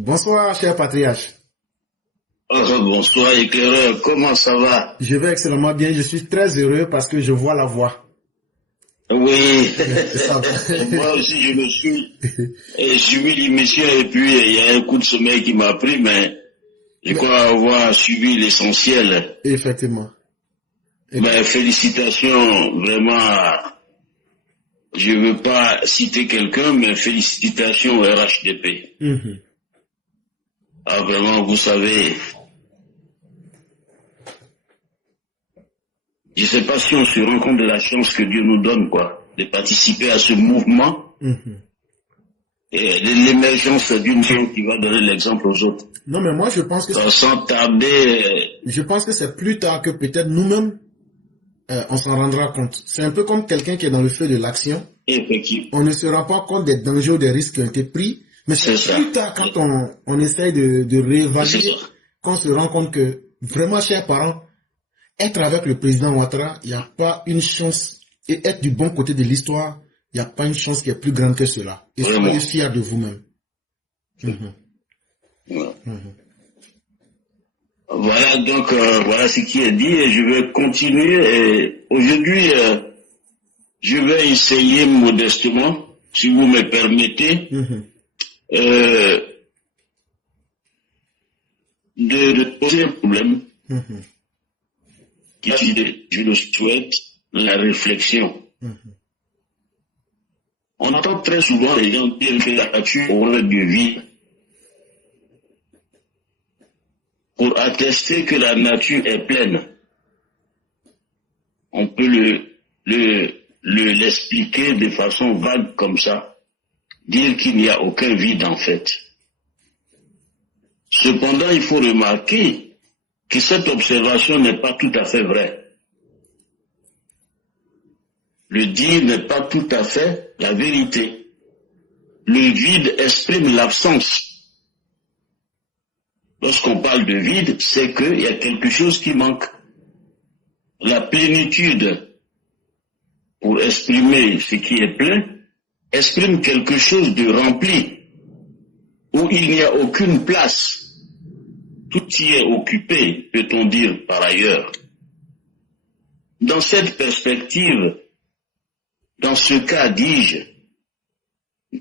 Bonsoir, cher patriarche. Bonsoir, éclaireur, comment ça va? Je vais extrêmement bien. Je suis très heureux parce que je vois la voix. Oui, Ça va. moi aussi je suis mis l'émission et puis il y a un coup de sommeil qui m'a pris, mais je crois avoir suivi l'essentiel. Effectivement. Mais félicitations, vraiment, je ne veux pas citer quelqu'un, mais félicitations au RHDP. Ah, vraiment, vous savez, je ne sais pas si on se rend compte de la chance que Dieu nous donne, quoi, de participer à ce mouvement et de l'émergence d'une femme qui va donner l'exemple aux autres. Non, mais moi, je pense que sans tarder. Je pense que c'est plus tard que peut-être nous-mêmes, on s'en rendra compte. C'est un peu comme quelqu'un qui est dans le feu de l'action. Effectivement. On ne se rend pas compte des dangers ou des risques qui ont été pris. Mais c'est plus tard, quand on essaye de réévaluer, qu'on se rend compte que, vraiment, chers parents, être avec le président Ouattara, il n'y a pas une chance, et être du bon côté de l'histoire, il n'y a pas une chance qui est plus grande que cela. Et soyez fiers de vous-même. Voilà, donc, voilà ce qui est dit, et je vais continuer. Et aujourd'hui, je vais essayer modestement, si vous me permettez, de poser un problème qui, je le souhaite, la réflexion. On entend très souvent les gens dire que la nature aurait du vide pour attester que la nature est pleine. On peut l'expliquer de façon vague comme ça, dire qu'il n'y a aucun vide en fait. Cependant, il faut remarquer que cette observation n'est pas tout à fait vraie. Le dire n'est pas tout à fait la vérité. Le vide exprime l'absence. Lorsqu'on parle de vide, c'est qu'il y a quelque chose qui manque. La plénitude, pour exprimer ce qui est plein, exprime quelque chose de rempli, où il n'y a aucune place. Tout y est occupé, peut-on dire par ailleurs. Dans cette perspective, dans ce cas, dis-je,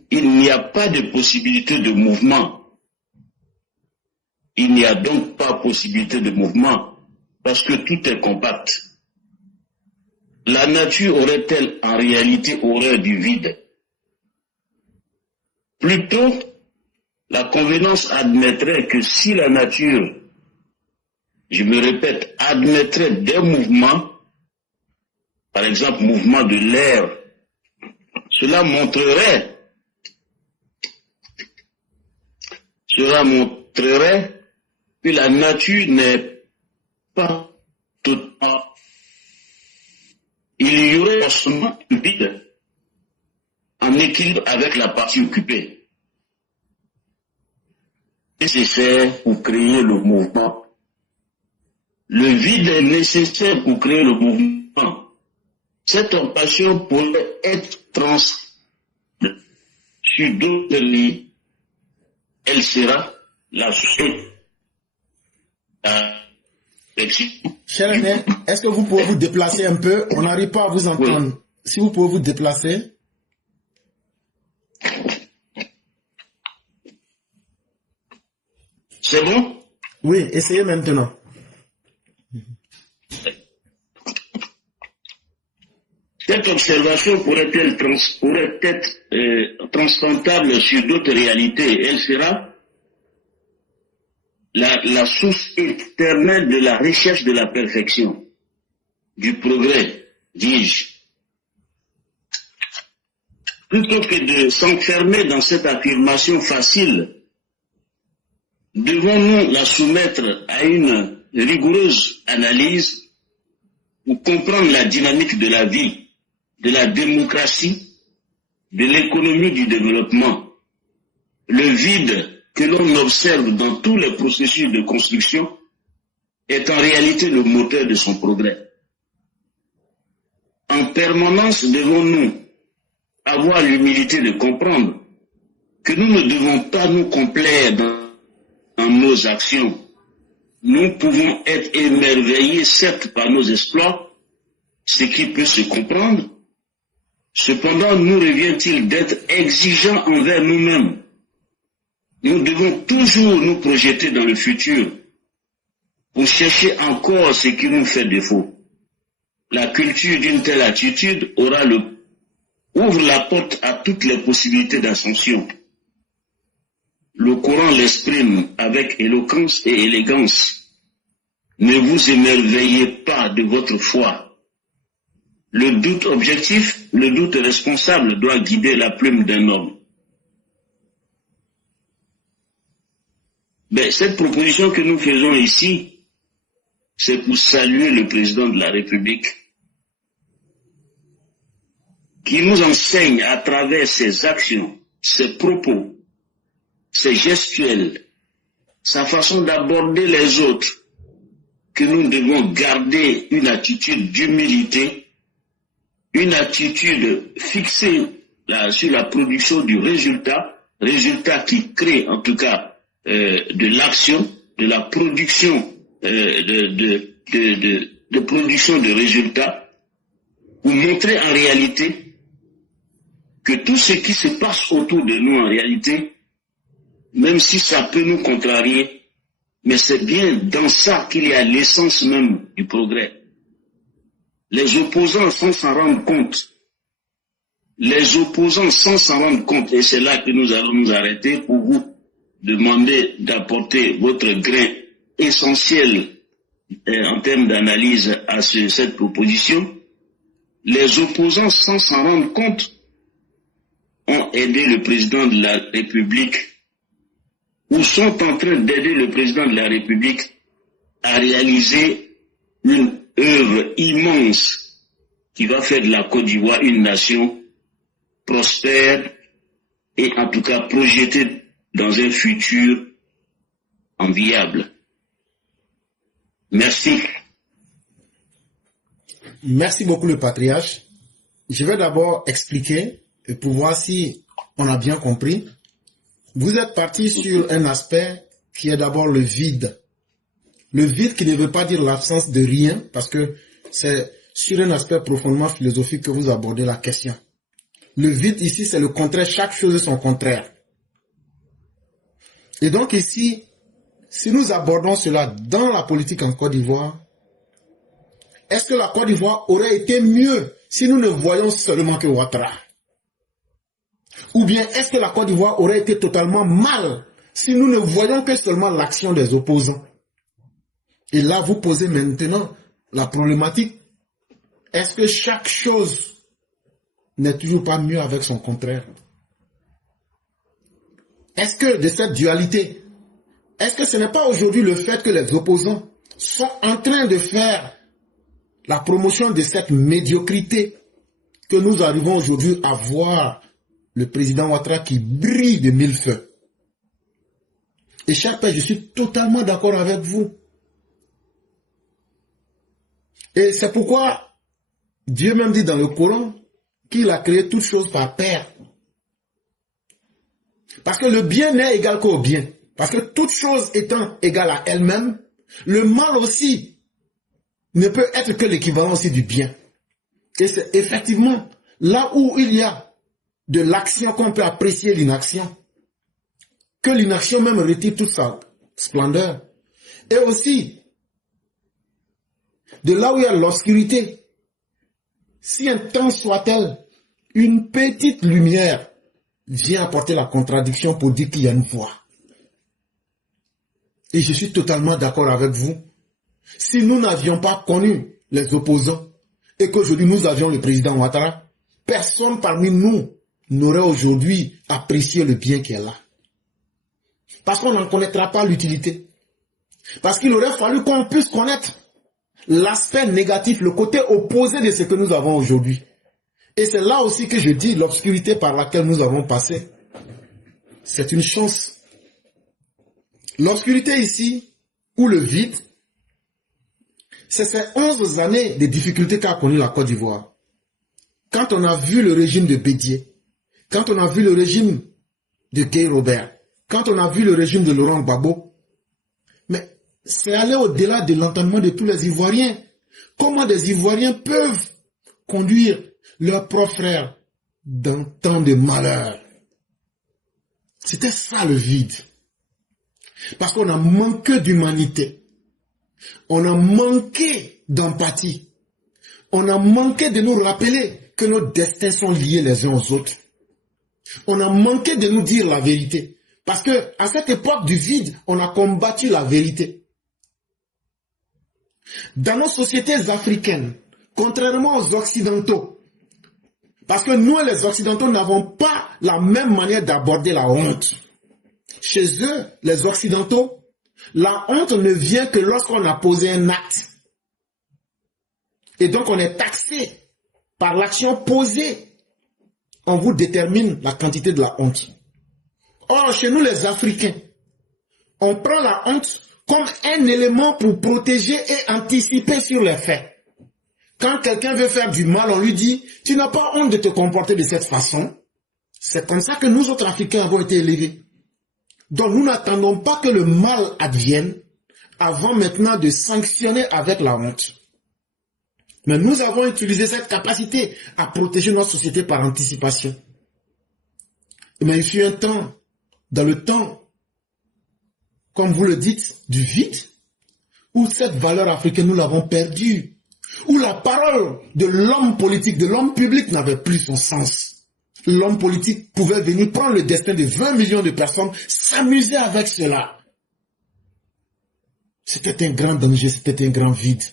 il n'y a pas de possibilité de mouvement. Il n'y a donc pas possibilité de mouvement, parce que tout est compact. La nature aurait-elle en réalité horreur du vide? Plutôt, la convenance admettrait que si la nature, je me répète, admettrait des mouvements, par exemple mouvement de l'air, cela montrerait que la nature n'est pas totalement. Il y aurait forcément un vide en équilibre avec la partie occupée. Nécessaire pour créer le mouvement. Le vide est nécessaire pour créer le mouvement. Cette opération pourrait être transférée sur d'autres lits. Elle sera la suite. Cher aîné, est-ce que vous pouvez vous déplacer un peu? On n'arrive pas à vous entendre. Oui. Si vous pouvez vous déplacer. C'est bon? Oui, essayez maintenant. Cette observation pourrait être transplantable sur d'autres réalités. Elle sera la source éternelle de la recherche de la perfection, du progrès, dis-je. Plutôt que de s'enfermer dans cette affirmation facile, devons-nous la soumettre à une rigoureuse analyse pour comprendre la dynamique de la vie, de la démocratie, de l'économie du développement. Le vide que l'on observe dans tous les processus de construction est en réalité le moteur de son progrès. En permanence, devons-nous avoir l'humilité de comprendre que nous ne devons pas nous complaire dans vos actions. Nous pouvons être émerveillés, certes, par nos exploits, ce qui peut se comprendre. Cependant, nous revient-il d'être exigeants envers nous-mêmes. Nous devons toujours nous projeter dans le futur pour chercher encore ce qui nous fait défaut. La culture d'une telle attitude ouvre la porte à toutes les possibilités d'ascension. Le Coran l'exprime avec éloquence et élégance. Ne vous émerveillez pas de votre foi. Le doute objectif, le doute responsable doit guider la plume d'un homme. Mais cette proposition que nous faisons ici, c'est pour saluer le président de la République qui nous enseigne à travers ses actions, ses propos, ses gestuels, sa façon d'aborder les autres, que nous devons garder une attitude d'humilité, une attitude fixée sur la production du résultat qui crée en tout cas de l'action, de la production de production de résultats, pour montrer en réalité que tout ce qui se passe autour de nous en réalité, même si ça peut nous contrarier, mais c'est bien dans ça qu'il y a l'essence même du progrès. Les opposants sans s'en rendre compte, et c'est là que nous allons nous arrêter pour vous demander d'apporter votre grain essentiel en termes d'analyse à cette proposition. Les opposants sans s'en rendre compte ont aidé le président de la République ou sont en train d'aider le président de la République à réaliser une œuvre immense qui va faire de la Côte d'Ivoire une nation prospère et en tout cas projetée dans un futur enviable. Merci. Merci beaucoup le patriarche. Je vais d'abord expliquer pour voir si on a bien compris. Vous êtes parti sur un aspect qui est d'abord le vide. Le vide qui ne veut pas dire l'absence de rien, parce que c'est sur un aspect profondément philosophique que vous abordez la question. Le vide ici, c'est le contraire. Chaque chose est son contraire. Et donc ici, si nous abordons cela dans la politique en Côte d'Ivoire, est-ce que la Côte d'Ivoire aurait été mieux si nous ne voyons seulement que Ouattara? Ou bien est-ce que la Côte d'Ivoire aurait été totalement mal si nous ne voyons que seulement l'action des opposants? Et là, vous posez maintenant la problématique. Est-ce que chaque chose n'est toujours pas mieux avec son contraire? Est-ce que de cette dualité, est-ce que ce n'est pas aujourd'hui le fait que les opposants sont en train de faire la promotion de cette médiocrité que nous arrivons aujourd'hui à voir le président Ouattara qui brille de mille feux? Et cher père, je suis totalement d'accord avec vous. Et c'est pourquoi Dieu même dit dans le Coran qu'il a créé toutes choses par paire. Parce que le bien n'est égal qu'au bien. Parce que toute chose étant égale à elle-même, le mal aussi ne peut être que l'équivalent aussi du bien. Et c'est effectivement là où il y a de l'action qu'on peut apprécier l'inaction, que l'inaction même retire toute sa splendeur. Et aussi, de là où il y a l'obscurité, si intense soit-elle, une petite lumière vient apporter la contradiction pour dire qu'il y a une voie. Et je suis totalement d'accord avec vous. Si nous n'avions pas connu les opposants et qu'aujourd'hui nous avions le président Ouattara, personne parmi nous n'aurait aujourd'hui apprécié le bien qui est là. Parce qu'on n'en connaîtra pas l'utilité. Parce qu'il aurait fallu qu'on puisse connaître l'aspect négatif, le côté opposé de ce que nous avons aujourd'hui. Et c'est là aussi que je dis l'obscurité par laquelle nous avons passé. C'est une chance. L'obscurité ici, ou le vide, c'est ces 11 années de difficultés qu'a connu la Côte d'Ivoire. Quand on a vu le régime de Bédié, quand on a vu le régime de Guy Robert, quand on a vu le régime de Laurent Gbagbo, Mais c'est aller au-delà de l'entendement de tous les Ivoiriens. Comment des Ivoiriens peuvent conduire leurs propres frères dans tant de malheur? C'était ça le vide. Parce qu'on a manqué d'humanité. On a manqué d'empathie. On a manqué de nous rappeler que nos destins sont liés les uns aux autres. On a manqué de nous dire la vérité. Parce que à cette époque du vide, on a combattu la vérité. Dans nos sociétés africaines, contrairement aux Occidentaux, parce que nous, les Occidentaux, n'avons pas la même manière d'aborder la honte. Chez eux, les Occidentaux, la honte ne vient que lorsqu'on a posé un acte. Et donc, on est taxé par l'action posée. On vous détermine la quantité de la honte. Or, chez nous, les Africains, on prend la honte comme un élément pour protéger et anticiper sur les faits. Quand quelqu'un veut faire du mal, on lui dit, tu n'as pas honte de te comporter de cette façon. C'est comme ça que nous autres Africains avons été élevés. Donc nous n'attendons pas que le mal advienne avant maintenant de sanctionner avec la honte. Mais nous avons utilisé cette capacité à protéger notre société par anticipation. Mais il fut un temps, dans le temps, comme vous le dites, du vide, où cette valeur africaine, nous l'avons perdue, où la parole de l'homme politique, de l'homme public n'avait plus son sens. L'homme politique pouvait venir prendre le destin de 20 millions de personnes, s'amuser avec cela. C'était un grand danger, c'était un grand vide.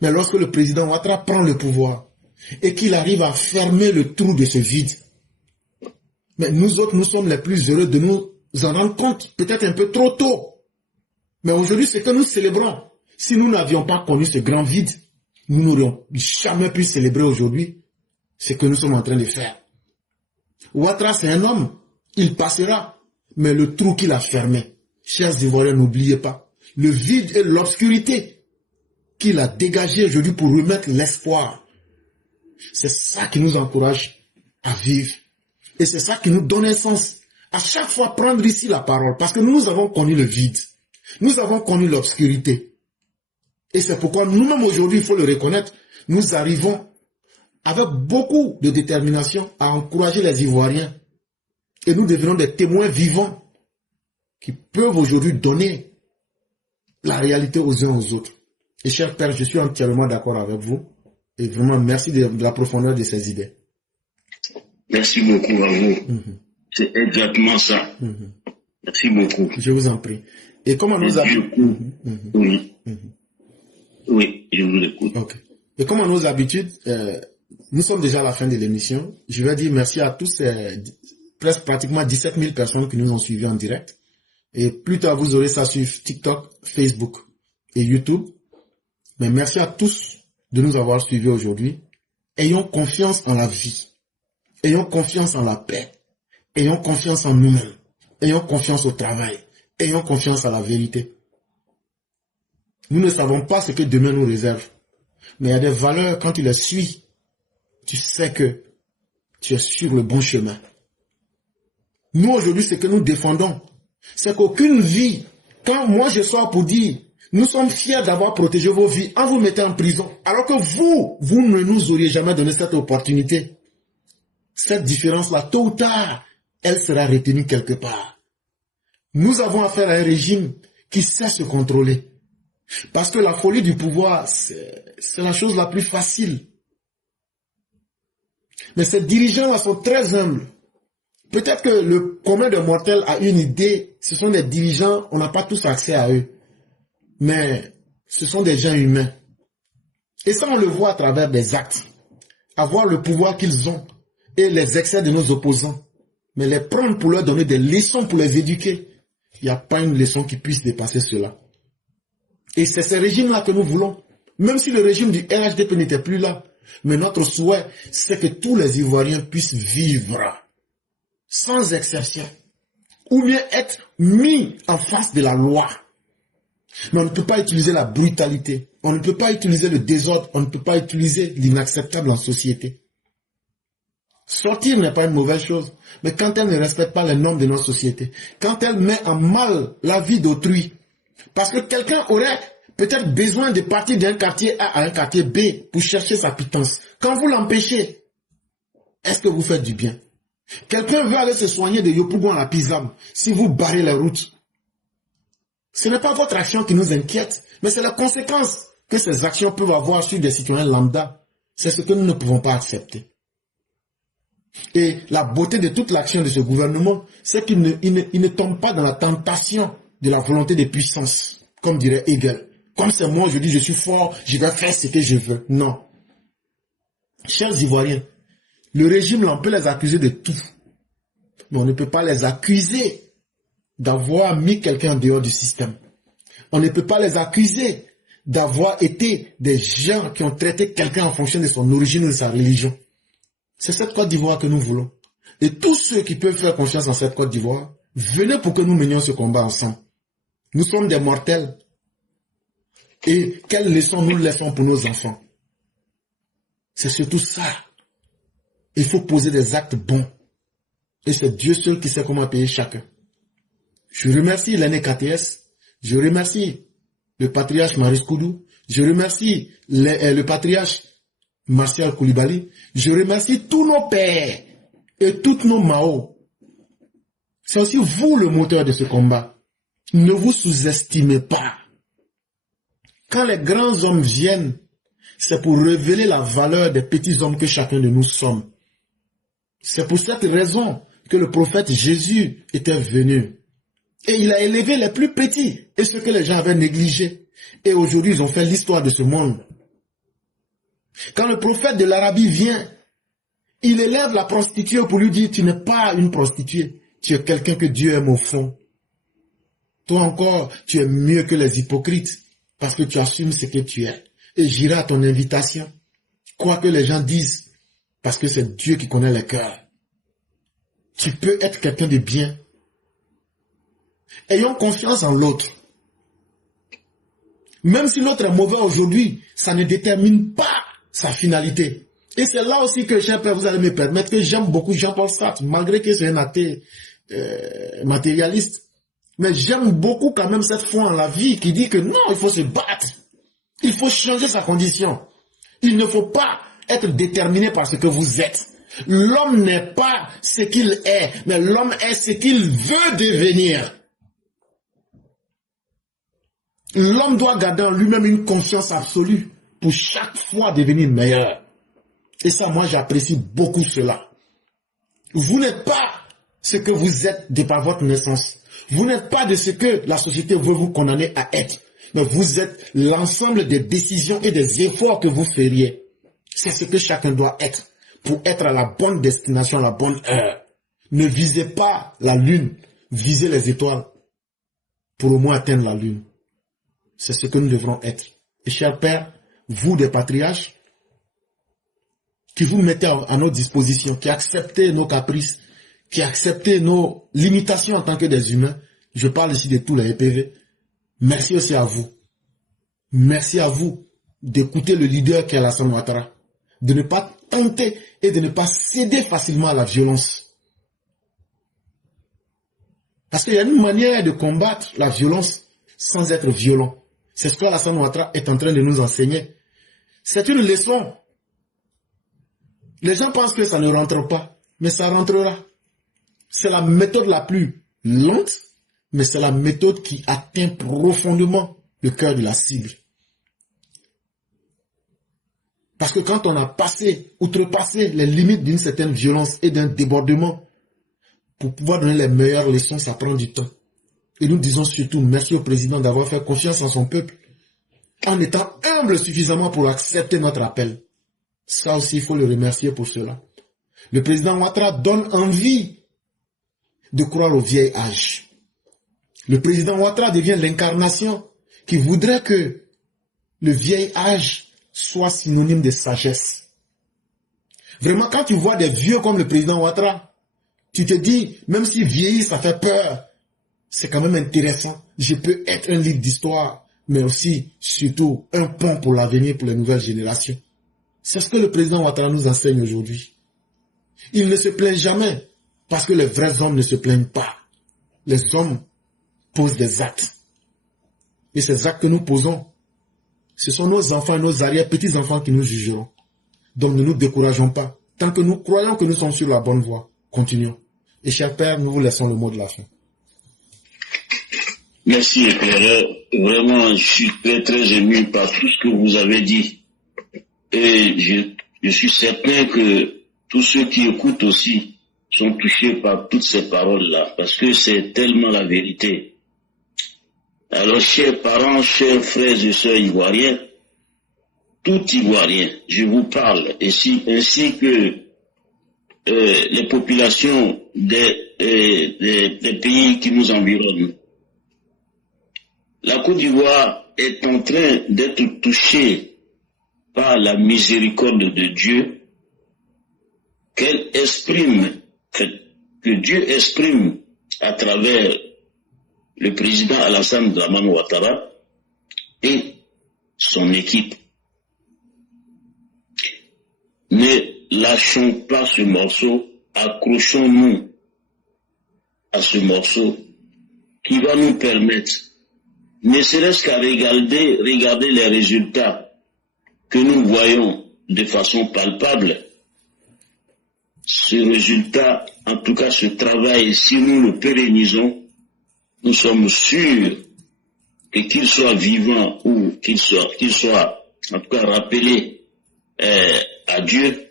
Mais lorsque le président Ouattara prend le pouvoir et qu'il arrive à fermer le trou de ce vide, mais nous autres, nous sommes les plus heureux de nous en rendre compte, peut-être un peu trop tôt. Mais aujourd'hui, c'est que nous célébrons. Si nous n'avions pas connu ce grand vide, nous n'aurions jamais pu célébrer aujourd'hui ce que nous sommes en train de faire. Ouattara, c'est un homme, il passera, mais le trou qu'il a fermé, chers Ivoiriens, n'oubliez pas, le vide et l'obscurité qu'il a dégagé aujourd'hui pour remettre l'espoir, c'est ça qui nous encourage à vivre. Et c'est ça qui nous donne un sens. À chaque fois, prendre ici la parole, parce que nous avons connu le vide, nous avons connu l'obscurité. Et c'est pourquoi nous-mêmes aujourd'hui, il faut le reconnaître, nous arrivons avec beaucoup de détermination à encourager les Ivoiriens. Et nous devenons des témoins vivants qui peuvent aujourd'hui donner la réalité aux uns aux autres. Et cher Père, je suis entièrement d'accord avec vous. Et vraiment, merci de la profondeur de ces idées. Merci beaucoup à vous. C'est exactement ça. Merci beaucoup. Je vous en prie. Et comment nous avons... Oui. Oui, je vous écoute. Okay. Et comme à nos habitudes, nous sommes déjà à la fin de l'émission. Je vais dire merci à tous, presque pratiquement 17 000 personnes qui nous ont suivis en direct. Et plus tard, vous aurez ça sur TikTok, Facebook et YouTube. Mais merci à tous de nous avoir suivis aujourd'hui. Ayons confiance en la vie. Ayons confiance en la paix. Ayons confiance en nous-mêmes. Ayons confiance au travail. Ayons confiance à la vérité. Nous ne savons pas ce que demain nous réserve. Mais il y a des valeurs, quand tu les suis, tu sais que tu es sur le bon chemin. Nous, aujourd'hui, ce que nous défendons, c'est qu'aucune vie, quand moi je sois pour dire, nous sommes fiers d'avoir protégé vos vies en vous mettant en prison, alors que vous ne nous auriez jamais donné cette opportunité. Cette différence-là, tôt ou tard, elle sera retenue quelque part. Nous avons affaire à un régime qui sait se contrôler. Parce que la folie du pouvoir, c'est la chose la plus facile. Mais ces dirigeants-là sont très humbles. Peut-être que le commun des mortels a une idée, ce sont des dirigeants, on n'a pas tous accès à eux. Mais ce sont des gens humains. Et ça, on le voit à travers des actes. Avoir le pouvoir qu'ils ont et les excès de nos opposants. Mais les prendre pour leur donner des leçons, pour les éduquer. Il n'y a pas une leçon qui puisse dépasser cela. Et c'est ce régime-là que nous voulons. Même si le régime du RHDP n'était plus là. Mais notre souhait, c'est que tous les Ivoiriens puissent vivre sans exception. Ou bien être mis en face de la loi. Mais on ne peut pas utiliser la brutalité. On ne peut pas utiliser le désordre. On ne peut pas utiliser l'inacceptable en société. Sortir n'est pas une mauvaise chose, mais quand elle ne respecte pas les normes de notre société, quand elle met en mal la vie d'autrui, parce que quelqu'un aurait peut-être besoin de partir d'un quartier A à un quartier B pour chercher sa pitance. Quand vous l'empêchez, est-ce que vous faites du bien? Quelqu'un veut aller se soigner de Yopougon à la Pisam. Si vous barrez la route, ce n'est pas votre action qui nous inquiète, mais c'est la conséquence que ces actions peuvent avoir sur des citoyens lambda. C'est ce que nous ne pouvons pas accepter. Et la beauté de toute l'action de ce gouvernement, c'est qu'il ne tombe pas dans la tentation de la volonté de puissance, comme dirait Hegel. Comme c'est moi, je dis je suis fort, je vais faire ce que je veux. Non. Chers Ivoiriens, le régime, là, on peut les accuser de tout. Mais on ne peut pas les accuser d'avoir mis quelqu'un en dehors du système. On ne peut pas les accuser d'avoir été des gens qui ont traité quelqu'un en fonction de son origine ou de sa religion. C'est cette Côte d'Ivoire que nous voulons. Et tous ceux qui peuvent faire confiance en cette Côte d'Ivoire, venez pour que nous menions ce combat ensemble. Nous sommes des mortels. Et quelles leçons nous laissons pour nos enfants? C'est surtout ça. Il faut poser des actes bons. Et c'est Dieu seul qui sait comment payer chacun. Je remercie l'année KTS. Je remercie le patriarche Maurice Koudou. Je remercie le patriarche Martial Koulibaly. Je remercie tous nos pères et toutes nos Mao. C'est aussi vous le moteur de ce combat. Ne vous sous-estimez pas. Quand les grands hommes viennent, c'est pour révéler la valeur des petits hommes que chacun de nous sommes. C'est pour cette raison que le prophète Jésus était venu. Et il a élevé les plus petits et ceux que les gens avaient négligés. Et aujourd'hui, ils ont fait l'histoire de ce monde. Quand le prophète de l'Arabie vient, il élève la prostituée pour lui dire, tu n'es pas une prostituée, tu es quelqu'un que Dieu aime au fond. Toi encore, tu es mieux que les hypocrites parce que tu assumes ce que tu es. Et j'irai à ton invitation, quoi que les gens disent, parce que c'est Dieu qui connaît les cœurs. Tu peux être quelqu'un de bien. Ayons confiance en l'autre. Même si l'autre est mauvais aujourd'hui, ça ne détermine pas sa finalité. Et c'est là aussi que, cher père, vous allez me permettre que j'aime beaucoup Jean-Paul Sartre, malgré que c'est un athée matérialiste. Mais j'aime beaucoup quand même cette foi en la vie qui dit que non, il faut se battre. Il faut changer sa condition. Il ne faut pas être déterminé par ce que vous êtes. L'homme n'est pas ce qu'il est, mais l'homme est ce qu'il veut devenir. L'homme doit garder en lui-même une confiance absolue pour chaque fois devenir meilleur. Et ça, moi, j'apprécie beaucoup cela. Vous n'êtes pas ce que vous êtes de par votre naissance. Vous n'êtes pas de ce que la société veut vous condamner à être. Mais vous êtes l'ensemble des décisions et des efforts que vous feriez. C'est ce que chacun doit être pour être à la bonne destination, à la bonne heure. Ne visez pas la lune, visez les étoiles pour au moins atteindre la lune. C'est ce que nous devrons être. Et cher Père, vous des patriarches, qui vous mettez à notre disposition, qui acceptez nos caprices, qui acceptez nos limitations en tant que des humains, je parle ici de tous les EPV, merci aussi à vous. Merci à vous d'écouter le leader qui est Alassane Ouattara, de ne pas tenter et de ne pas céder facilement à la violence. Parce qu'il y a une manière de combattre la violence sans être violent. C'est ce qu'Alassane Ouattara est en train de nous enseigner. C'est une leçon. Les gens pensent que ça ne rentre pas, mais ça rentrera. C'est la méthode la plus lente, mais c'est la méthode qui atteint profondément le cœur de la cible. Parce que quand on a outrepassé les limites d'une certaine violence et d'un débordement, pour pouvoir donner les meilleures leçons, ça prend du temps. Et nous disons surtout merci au président d'avoir fait confiance en son peuple, en étant humble suffisamment pour accepter notre appel. Ça aussi, il faut le remercier pour cela. Le président Ouattara donne envie de croire au vieil âge. Le président Ouattara devient l'incarnation qui voudrait que le vieil âge soit synonyme de sagesse. Vraiment, quand tu vois des vieux comme le président Ouattara, tu te dis, même s'il vieillit, ça fait peur. C'est quand même intéressant. Je peux être un livre d'histoire, mais aussi, surtout, un pont pour l'avenir, pour les nouvelles générations. C'est ce que le président Ouattara nous enseigne aujourd'hui. Il ne se plaint jamais, parce que les vrais hommes ne se plaignent pas. Les hommes posent des actes. Et ces actes que nous posons, ce sont nos enfants et nos arrière-petits-enfants qui nous jugeront. Donc ne nous décourageons pas. Tant que nous croyons que nous sommes sur la bonne voie, continuons. Et cher Père, nous vous laissons le mot de la fin. Merci, éclaireur. Vraiment, je suis très, très ému par tout ce que vous avez dit. Et je suis certain que tous ceux qui écoutent aussi sont touchés par toutes ces paroles-là, parce que c'est tellement la vérité. Alors, chers parents, chers frères et sœurs ivoiriens, tout Ivoirien, je vous parle, ainsi que les populations des pays qui nous environnent. La Côte d'Ivoire est en train d'être touchée par la miséricorde de Dieu que Dieu exprime à travers le président Alassane Dramane Ouattara et son équipe. Ne lâchons pas ce morceau, accrochons-nous à ce morceau qui va nous permettre, ne serait-ce qu'à regarder les résultats que nous voyons de façon palpable. Ce résultat, en tout cas ce travail, si nous le pérennisons, nous sommes sûrs que qu'il soit vivant ou qu'il soit en tout cas rappelé à Dieu,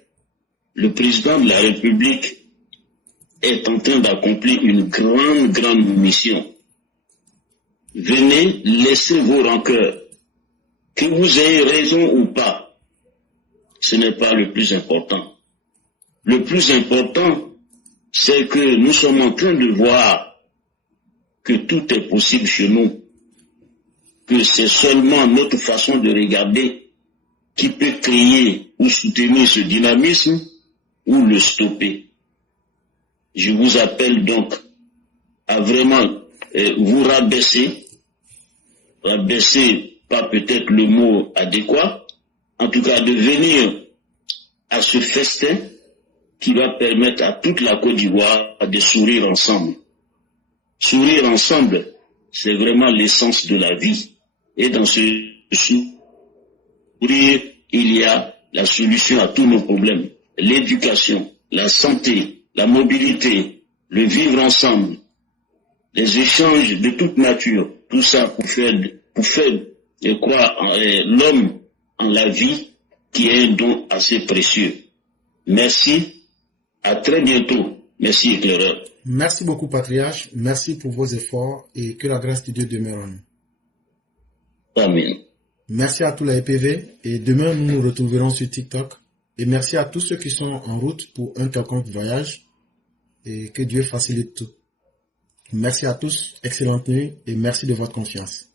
le président de la République est en train d'accomplir une grande mission. Venez, laissez vos rancœurs. Que vous ayez raison ou pas, ce n'est pas le plus important. Le plus important, c'est que nous sommes en train de voir que tout est possible chez nous, que c'est seulement notre façon de regarder qui peut créer ou soutenir ce dynamisme ou le stopper. Je vous appelle donc à vraiment vous rabaisser pas peut-être le mot adéquat, en tout cas de venir à ce festin qui va permettre à toute la Côte d'Ivoire de sourire ensemble. Sourire ensemble, c'est vraiment l'essence de la vie. Et dans ce sourire, il y a la solution à tous nos problèmes. L'éducation, la santé, la mobilité, le vivre ensemble, les échanges de toute nature, tout ça pour faire croire l'homme en la vie qui est un don assez précieux. Merci, à très bientôt. Merci, éclaireur. Merci beaucoup, Patriarche. Merci pour vos efforts et que la grâce de Dieu demeure en nous. Amen. Merci à tous les EPV et demain nous nous retrouverons sur TikTok. Et merci à tous ceux qui sont en route pour un quelconque voyage et que Dieu facilite tout. Merci à tous, excellente nuit et merci de votre confiance.